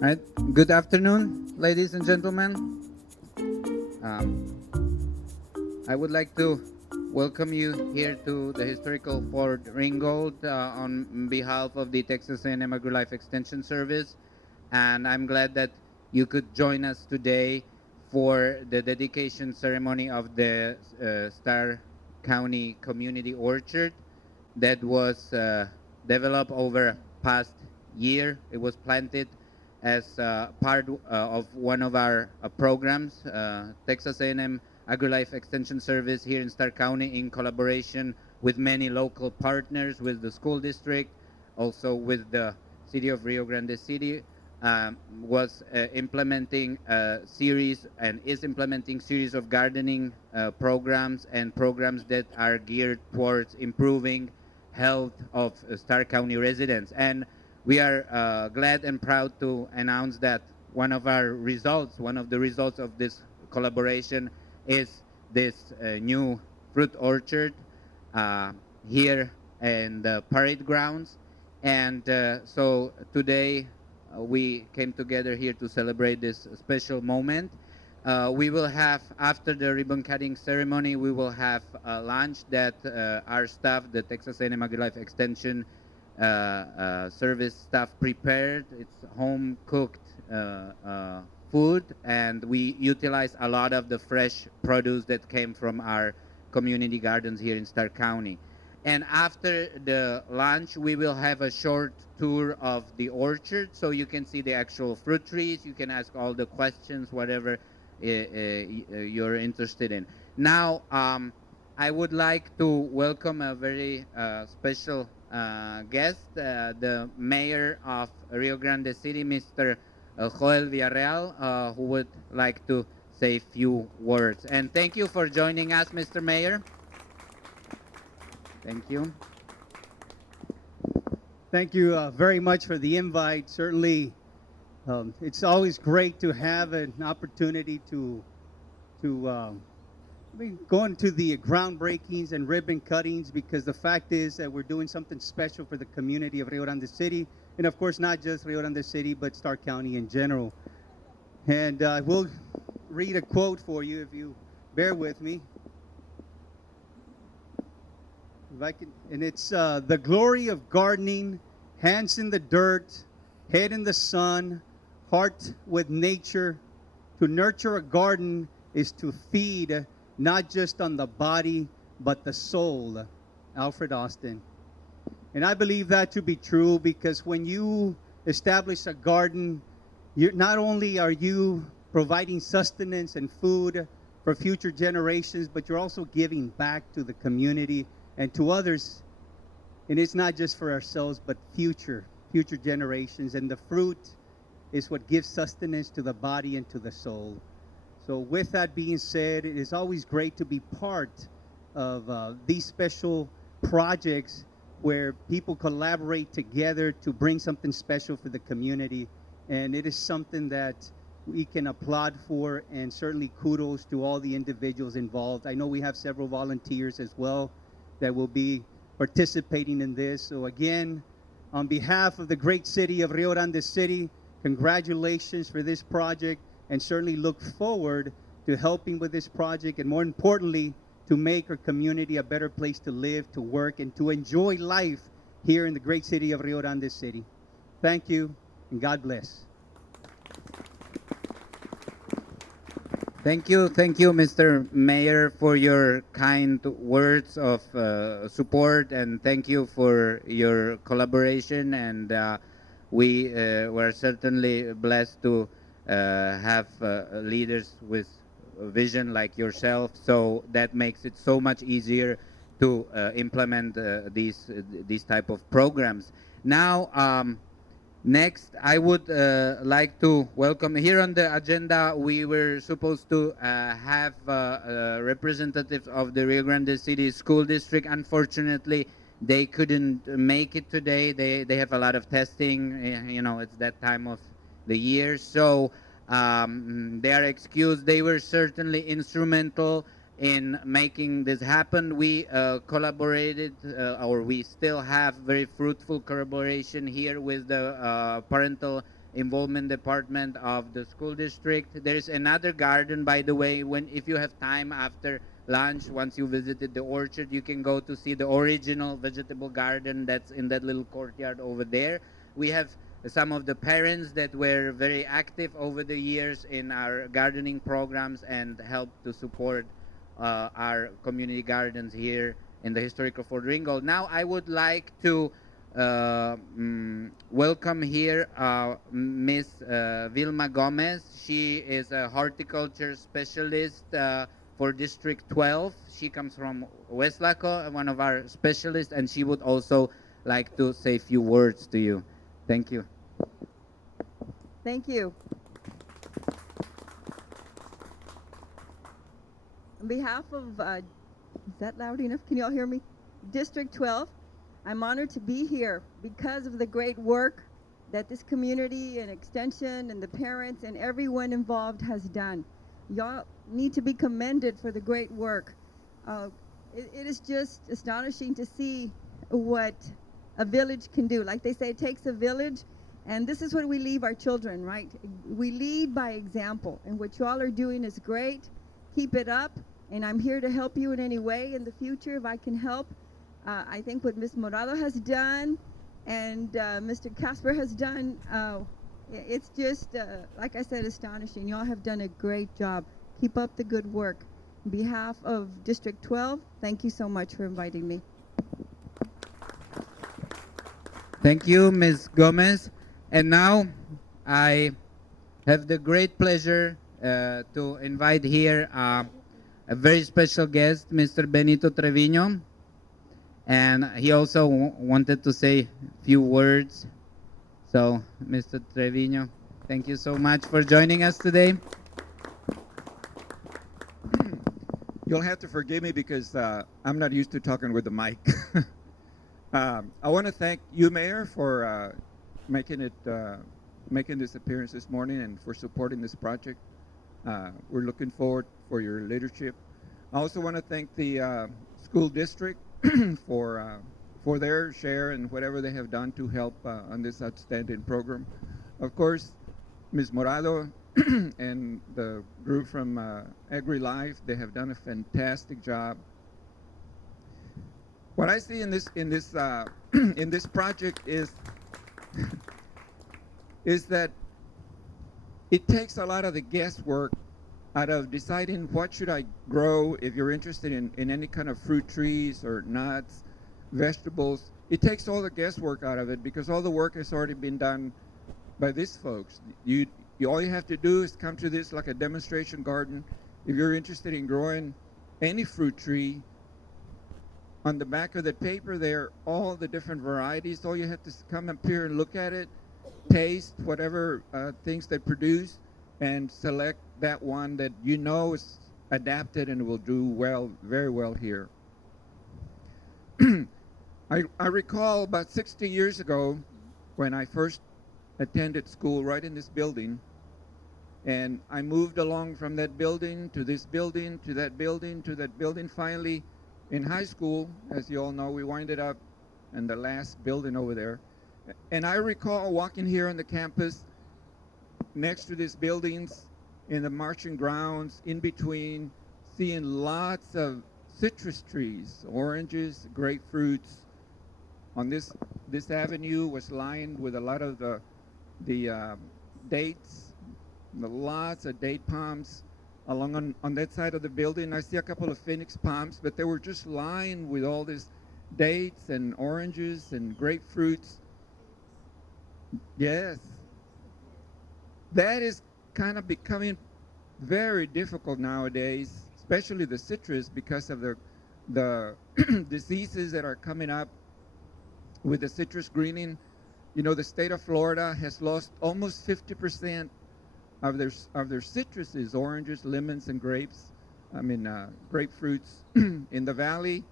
Right. Good afternoon, ladies and gentlemen. Um, I would like to welcome you here to the historical Fort Ringgold on behalf of the Texas A&M AgriLife Extension Service, and I'm glad that you could join us today for the dedication ceremony of the Starr County Community Orchard that was developed over past year. It was planted as part of one of our programs, Texas A&M AgriLife Extension Service here in Starr County, in collaboration with many local partners, with the school district, also with the city of Rio Grande City, was implementing a series and is implementing series of gardening programs and programs that are geared towards improving health of Starr County residents. And we are glad and proud to announce that one of the results of this collaboration is this new fruit orchard uh, here in the parade grounds. And so today we came together here to celebrate this special moment. We will have, after the ribbon cutting ceremony, we will have lunch that our staff, the Texas A&M AgriLife Extension service staff prepared. It's home cooked food, and we utilize a lot of the fresh produce that came from our community gardens here in Starr County. And after the lunch, we will have a short tour of the orchard so you can see the actual fruit trees. You can ask all the questions, whatever you're interested in. Now, I would like to welcome a very special guest, the mayor of Rio Grande City, Mr. Joel Villarreal, who would like to say a few words. And thank you for joining us, Mr. Mayor. Thank you. Thank you very much for the invite. Certainly, it's always great to have an opportunity to go into the groundbreakings and ribbon cuttings, because the fact is that we're doing something special for the community of Rio Grande City, and of course not just Rio Grande City, but Starr County in general. And we'll read a quote for you if you bear with me. If I can, and it's the glory of gardening, hands in the dirt, head in the sun, heart with nature. To nurture a garden is to feed not just on the body, but the soul. Alfred Austin. And I believe that to be true, because when you establish a garden, not only are you providing sustenance and food for future generations, but you're also giving back to the community and to others. And it's not just for ourselves, but future generations. And the fruit is what gives sustenance to the body and to the soul. So with that being said, it is always great to be part of these special projects where people collaborate together to bring something special for the community. And it is something that we can applaud for, and certainly kudos to all the individuals involved. I know we have several volunteers as well that will be participating in this. So again, on behalf of the great city of Rio Grande City, congratulations for this project, and certainly look forward to helping with this project, and more importantly, to make our community a better place to live, to work, and to enjoy life here in the great city of Rio Grande City. Thank you, and God bless. Thank you, Mr. Mayor, for your kind words of support, and thank you for your collaboration. And we were certainly blessed to have leaders with a vision like yourself. So that makes it so much easier to implement these type of programs. Now. Next, I would like to welcome, here on the agenda, we were supposed to have representatives of the Rio Grande City School District. Unfortunately, they couldn't make it today. They have a lot of testing. You know, it's that time of the year. So they are excused. They were certainly instrumental in making this happen. We collaborated, or we still have very fruitful collaboration here with the parental involvement department of the school district. There's another garden, by the way. When if you have time after lunch, once you visited the orchard, you can go to see the original vegetable garden that's in that little courtyard over there. We have some of the parents that were very active over the years in our gardening programs and helped to support our community gardens here in the historical Fort Ringgold. Now I would like to welcome here Miss Vilma Gomez. She is a horticulture specialist for District 12. She comes from Westlaco, one of our specialists, and she would also like to say a few words to you. Thank you. Thank you. On behalf of, is that loud enough? Can you all hear me? District 12, I'm honored to be here because of the great work that this community and Extension and the parents and everyone involved has done. Y'all need to be commended for the great work. It is just astonishing to see what a village can do. Like they say, it takes a village, and this is what we leave our children, right? We lead by example, and what y'all are doing is great. Keep it up, and I'm here to help you in any way in the future if I can help. I think what Ms. Morado has done and Mr. Casper has done, it's just, like I said, astonishing. Y'all have done a great job. Keep up the good work. On behalf of District 12, thank you so much for inviting me. Thank you, Ms. Gomez. And now I have the great pleasure to invite here a very special guest, Mr. Benito Trevino. And he also wanted to say a few words. So, Mr. Trevino, thank you so much for joining us today. You'll have to forgive me because I'm not used to talking with the mic. I want to thank you, Mayor, for making this appearance this morning and for supporting this project. We're looking forward for your leadership. I also want to thank the school district for their share and whatever they have done to help on this outstanding program. Of course, Ms. Morado and the group from AgriLife, they have done a fantastic job. What I see in this in this project is that it takes a lot of the guesswork out of deciding what should I grow. If you're interested in any kind of fruit trees or nuts, vegetables, it takes all the guesswork out of it because all the work has already been done by these folks. All you have to do is come to this like a demonstration garden. If you're interested in growing any fruit tree, on the back of the paper there are all the different varieties. All you have to come up here and look at it, taste whatever things they produce, and select that one that you know is adapted and will do well, very well here. I recall about 60 years ago when I first attended school right in this building, and I moved along from that building to this building to that building to that building. Finally, in high school, as you all know, we winded up in the last building over there. And I recall walking here on the campus next to these buildings in the marching grounds, in between, seeing lots of citrus trees, oranges, grapefruits. On this avenue was lined with a lot of the dates, lots of date palms. Along on that side of the building, I see a couple of phoenix palms, but they were just lined with all these dates and oranges and grapefruits. Yes. That is kind of becoming very difficult nowadays, especially the citrus, because of the diseases that are coming up with the citrus greening. You know, the state of Florida has lost almost 50% of their citruses, oranges, lemons, and grapes. I mean, grapefruits. In the valley,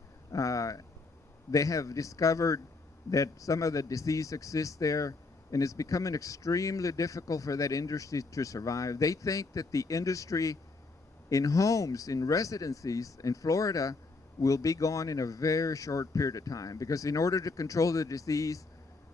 they have discovered that some of the disease exists there, and it's becoming extremely difficult for that industry to survive. They think that the industry in homes, in residencies in Florida will be gone in a very short period of time, because in order to control the disease,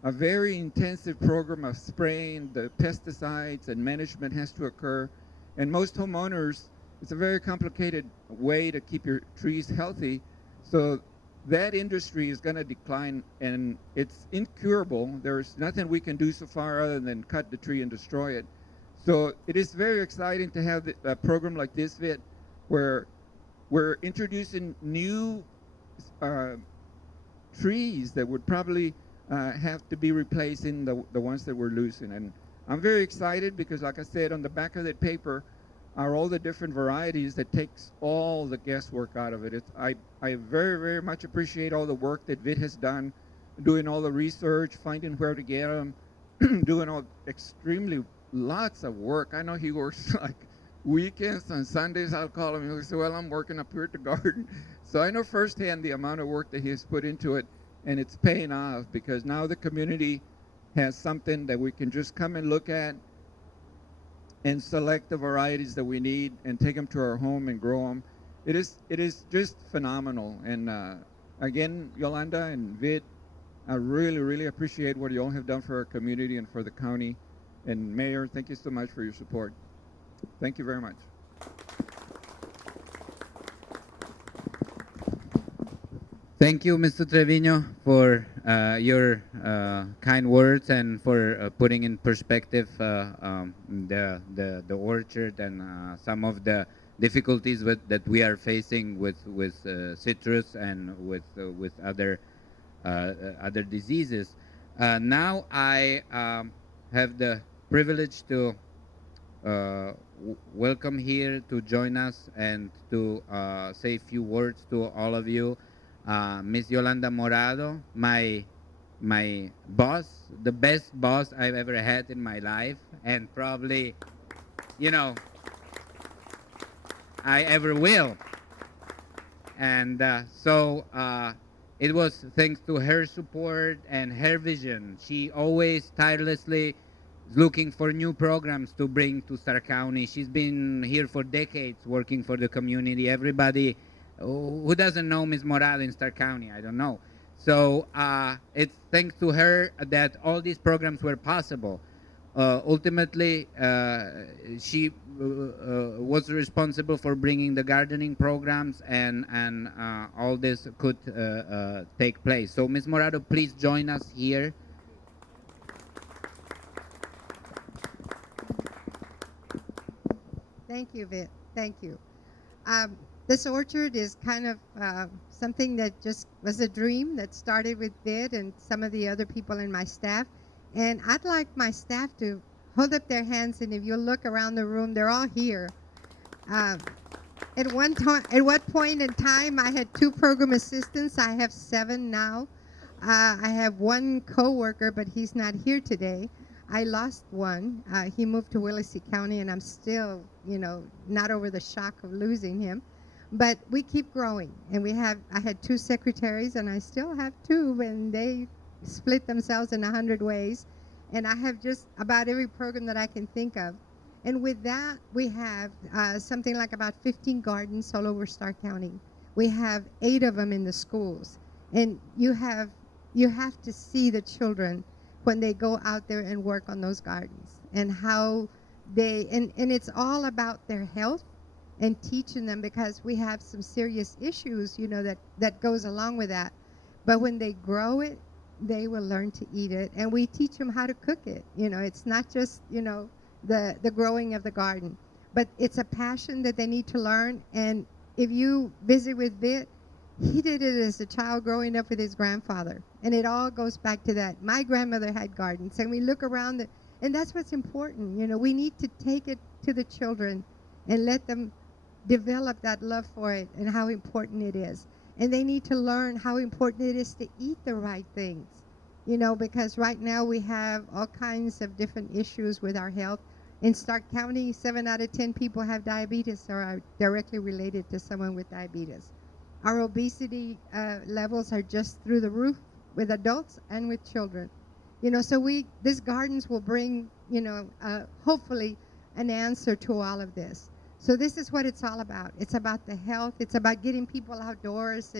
a very intensive program of spraying. The pesticides and management has to occur. And most homeowners, it's a very complicated way to keep your trees healthy. So that industry is going to decline, and it's incurable. There's nothing we can do so far other than cut the tree and destroy it. So it is very exciting to have a program like this, Vit, where we're introducing new trees that would probably have to be replacing the ones that we're losing. And I'm very excited because, like I said, on the back of that paper are all the different varieties that takes all the guesswork out of it. I very, very much appreciate all the work that Vit has done, doing all the research, finding where to get them, doing all extremely lots of work. I know he works like weekends and Sundays. I'll call him. He'll say, well, I'm working up here at the garden. So I know firsthand the amount of work that he has put into it, and it's paying off because now the community has something that we can just come and look at and select the varieties that we need and take them to our home and grow them. It is just phenomenal. And again, Yolanda and Vid, I really, really appreciate what you all have done for our community and for the county. And Mayor, thank you so much for your support. Thank you very much. Thank you, Mr. Trevino, for your kind words and for putting in perspective the orchard and some of the difficulties that we are facing with citrus and with other diseases. Now I have the privilege to welcome here to join us and to say a few words to all of you. Miss Yolanda Morado, my boss, the best boss I've ever had in my life, and probably, you know, I ever will. And it was thanks to her support and her vision. She always tirelessly looking for new programs to bring to Starr County. She's been here for decades working for the community. Everybody who doesn't know Ms. Morado in Starr County, I don't know. So it's thanks to her that all these programs were possible. Ultimately, she was responsible for bringing the gardening programs, and all this could take place. So Ms. Morado, please join us here. Thank you, Vit. Thank you. This orchard is kind of something that just was a dream that started with Vit and some of the other people in my staff. And I'd like my staff to hold up their hands, and if you look around the room, they're all here. At one point in time, I had 2 program assistants. I have 7 now. I have 1 co-worker, but he's not here today. I lost one. He moved to Willacy County, and I'm still, not over the shock of losing him. But we keep growing, and I had 2 secretaries, and I still have 2, and they split themselves in 100 ways. And I have just about every program that I can think of. And with that, we have something like about 15 gardens all over Starr County. We have 8 of them in the schools. And you have to see the children when they go out there and work on those gardens, and how and it's all about their health and teaching them, because we have some serious issues, that goes along with that. But when they grow it, they will learn to eat it, and we teach them how to cook it. It's not just, the growing of the garden, but it's a passion that they need to learn. And if you visit with Vit, he did it as a child growing up with his grandfather. And it all goes back to that. My grandmother had gardens, and we look around, and that's what's important. We need to take it to the children and let them develop that love for it and how important it is. And they need to learn how important it is to eat the right things, because right now we have all kinds of different issues with our health. In Stark County, 7 out of 10 people have diabetes or are directly related to someone with diabetes. Our obesity levels are just through the roof with adults and with children. So these gardens will bring, hopefully an answer to all of this. So this is what it's all about. It's about the health. It's about getting people outdoors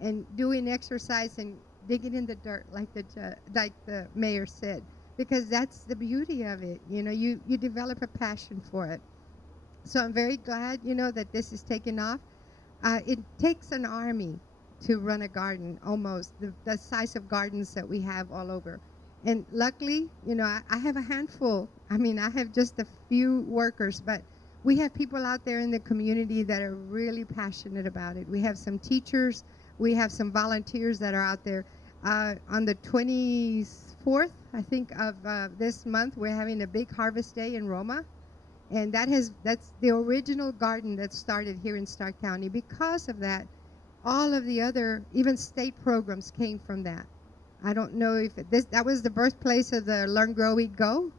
and doing exercise and dig it in the dirt, like the mayor said, because that's the beauty of it. You develop a passion for it. So I'm very glad, that this is taking off. It takes an army to run a garden, almost the size of gardens that we have all over. And luckily, I have a handful. I mean, I have just a few workers, but we have people out there in the community that are really passionate about it. We have some teachers. We have some volunteers that are out there. On the 24th, I think, of this month, we're having a big harvest day in Roma. And that's the original garden that started here in Starr County. Because of that, all of the other, even state programs came from that. I don't know if that was the birthplace of the Learn, Grow, Eat, Go,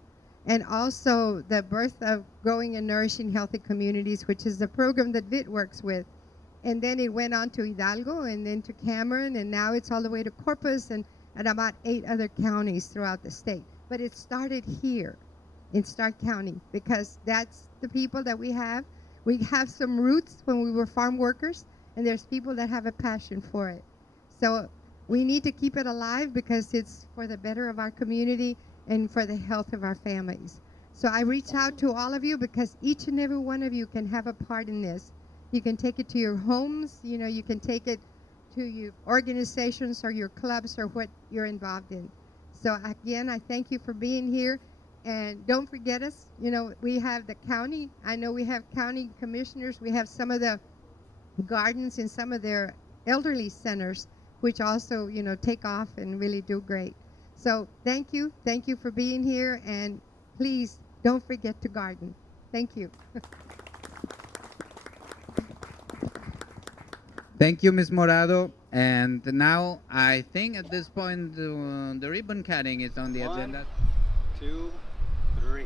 and also the birth of Growing and Nourishing Healthy Communities, which is the program that VIT works with. And then it went on to Hidalgo and then to Cameron, and now it's all the way to Corpus and about 8 other counties throughout the state. But it started here in Starr County because that's the people that we have. We have some roots when we were farm workers, and there's people that have a passion for it. So we need to keep it alive because it's for the better of our community and for the health of our families. So I reach out to all of you because each and every one of you can have a part in this. You can take it to your homes, you can take it to your organizations or your clubs or what you're involved in. So again, I thank you for being here. And don't forget us, we have the county. I know we have county commissioners. We have some of the gardens in some of their elderly centers, which also, take off and really do great. So thank you for being here, and please don't forget to garden. Thank you. Thank you, Ms. Morado. And now I think at this point the ribbon cutting is on the agenda. 2, 3.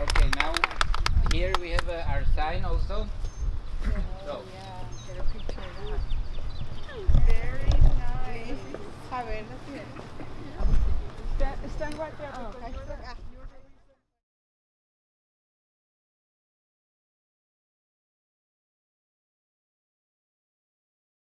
Okay, now here we have our sign also. So